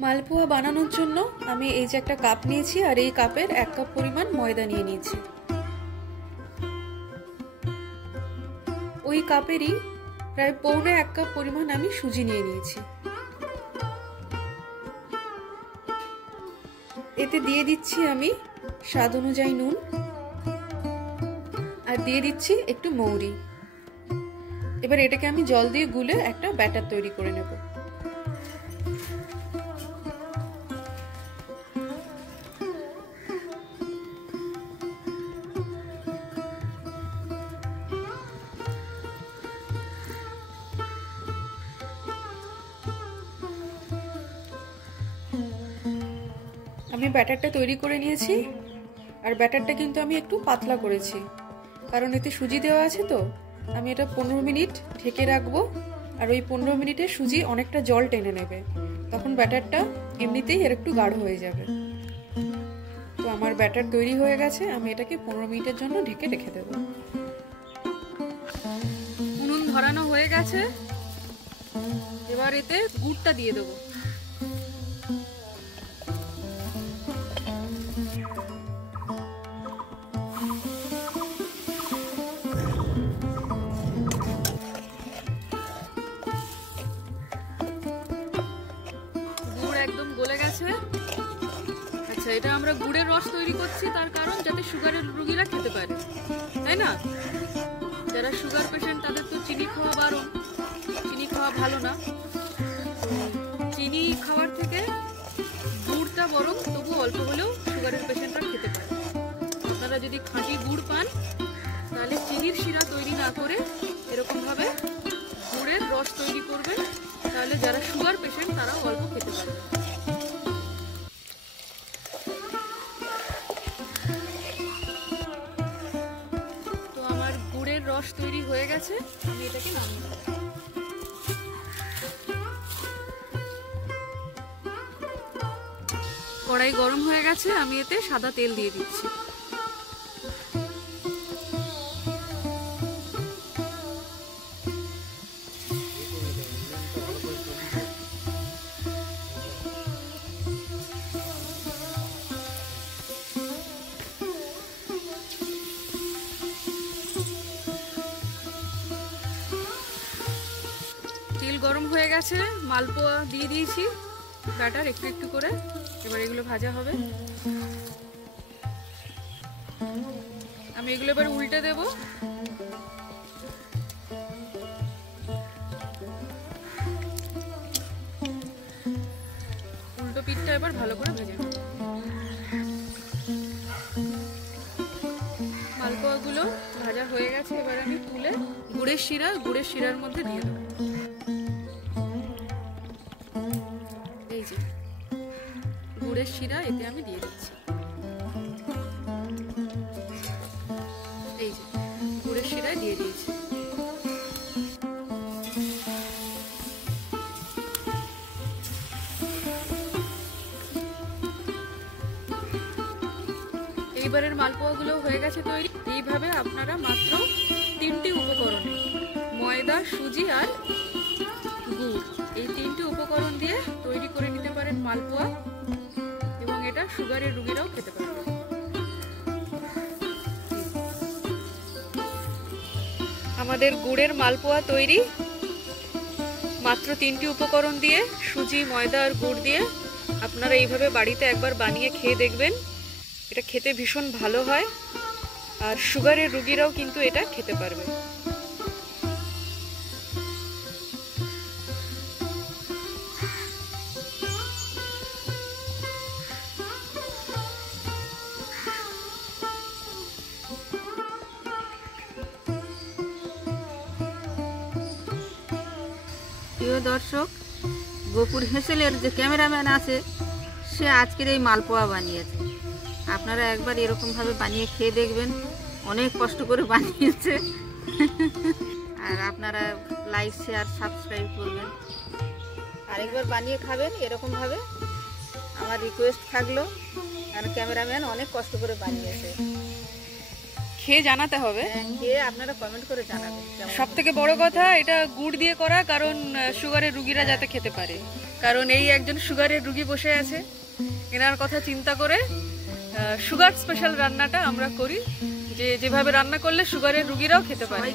মালপোয়া বানানোর জন্য আমি এই যে একটা কাপ নিয়েছি আর এই কাপের 1 কাপ পরিমাণ ময়দা নিয়ে নিয়েছি। ওই কাপেরই প্রায় পৌনে 1 কাপ পরিমাণ আমি সুজি নিয়ে নিয়েছি। এতে দিয়ে দিচ্ছি আমি স্বাদ অনুযায়ী নুন আর দিয়ে দিচ্ছি একটু মৌরি। এবার এটাকে আমি জল দিয়ে গুলে একটা ব্যাটার তৈরি করে নেব। আমি ব্যাটারটা তৈরি করে নিয়েছি আর ব্যাটারটা কিন্তু আমি একটু পাতলা করেছি, কারণ এতে সুজি দেওয়া আছে তো। আমি এটা 15 মিনিট ঢেকে রাখবো আর ওই 15 মিনিটে সুজি অনেকটা জল টেনে নেবে, তখন ব্যাটারটা এমনিতেই এর একটু গাঢ় হয়ে যাবে। তো আমার ব্যাটার তৈরি হয়ে গেছে, আমি এটাকে 15 মিনিটের জন্য ঢেকে রেখে দেব। উনুন ধরানো হয়ে গেছে, এবার এতে গুড়টা দিয়ে দেবো। একদম গলে গেছে। আচ্ছা, এটা আমরা গুড়ের রস তৈরি করছি তার কারণ যাতে সুগারের রোগীরা খেতে পারে, তাই না? যারা সুগার পেশেন্ট তাদের তো চিনি খাওয়া বারণ, চিনি খাওয়া ভালো না। চিনি খাওয়ার থেকে গুড়টা বরং তবু অল্প হলেও সুগারের পেশেন্টরা খেতে পারে। আপনারা যদি খাঁটি গুড় পান তাহলে চিনির শিরা তৈরি না করে এরকম ভাবে গুড়ের রস তৈরি করবেন, তাহলে যারা সুগার পেশেন্ট তারাও অল্প খেতে পারবে। তো আমার গুড়ের রস তৈরি হয়ে গেছে, আমি এটাকে নামিয়ে নেব। কড়াই গরম হয়ে গেছে, আমি এতে সাদা তেল দিয়ে দিচ্ছি। তেল গরম হয়ে গেছে, মালপোয়া দিয়ে দিয়েছি ব্যাটার একটু একটু করে। এবার এগুলো ভাজা হবে, আমি এগুলো এবার উল্টে দেব। উল্টো পিঠটা এবার ভালো করে ভেজে নেব। মালপোয়াগুলো ভাজা হয়ে গেছে, এবার আমি তুলে গুড়ের শিরার মধ্যে দিয়ে দেবো। এই যে গুড়ের শিরা এতে আমি দিয়ে দিচ্ছি। এই যে গুড়ের শিরায় দিয়ে দিয়েছি। এইবারের মালপোয়াগুলো হয়ে গেছে তৈরি। এইভাবে আপনারা মাত্র 3টি উপকরণে ময়দা, সুজি আর গুড়, এই 3টি উপকরণ দিয়ে তৈরি করে নিতে পারেন মালপোয়া, এবং এটা সুগারের রোগীরাও খেতে পারবে। আমাদের গুড়ের মালপোয়া তৈরি মাত্র 3টি উপকরণ দিয়ে, সুজি, ময়দা আর গুড় দিয়ে। আপনারা এইভাবে বাড়িতে একবার বানিয়ে খেয়ে দেখবেন, এটা খেতে ভীষণ ভালো হয় আর সুগারের রোগীরাও কিন্তু এটা খেতে পারবে। প্রিয় দর্শক, গোপুর হেসেলের যে ক্যামেরাম্যান আছে সে আজকের এই মালপোয়া বানিয়েছে। আপনারা একবার এরকমভাবে বানিয়ে খেয়ে দেখবেন, অনেক কষ্ট করে বানিয়েছে। আর আপনারা লাইক, শেয়ার, সাবস্ক্রাইব করবেন, আরেকবার বানিয়ে খাবেন এরকমভাবে, আমার রিকোয়েস্ট থাকলো। আর ক্যামেরাম্যান অনেক কষ্ট করে বানিয়েছে, খেয়ে জানাতে হবে। খেয়ে আপনারা কমেন্ট করে জানাবেন। সব থেকে বড় কথা, এটা গুড় দিয়ে করা, কারণ সুগারের রোগীরা যাতে খেতে পারে। কারণ এই একজন সুগারের রুগী বসে আছে, এনার কথা চিন্তা করে সুগার স্পেশাল রান্নাটা আমরা করি, যে যেভাবে রান্না করলে সুগারের রুগীরাও খেতে পারে।